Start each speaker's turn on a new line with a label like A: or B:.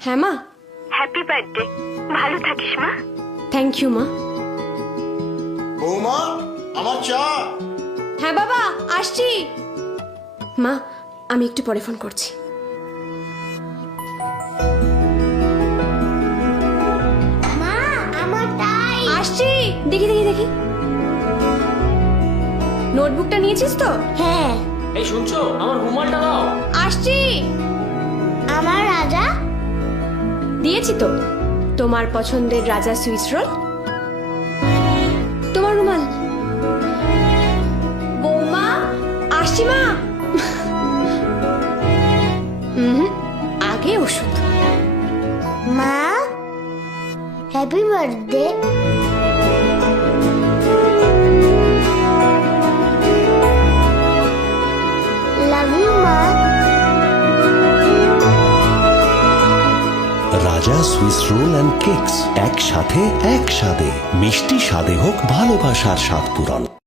A: হ্যাঁ মা।
B: Happy birthday, ভালো থাকিস মা।
A: থ্যাংক ইউ মা।
C: বৌমা, আমার চা।
A: হ্যাঁ বাবা, আসছি। মা, আমি একটু পরে ফোন করছি।
D: মা, আমার টাই।
A: আসছি। দেখি দেখি দেখি, নোটবুকটা নিয়েছিস তো?
D: হ্যাঁ।
E: এই শুনছো, আমার রুমালটা দাও।
A: আসছি।
D: আমার রাজা।
A: দিয়েছি তো, তোমার পছন্দের রাজা সুইস রোল। তোমার রুমাল। বৌমা, আসছি মা। আগে ওষুধ।
D: মা, হ্যাপি বার্থডে। লাভ ইউ মা।
F: রাজা সুইস রোল অ্যান্ড কেকস, একসাথে এক স্বাদে, মিষ্টি স্বাদে হোক ভালোবাসার স্বাদ পূরণ।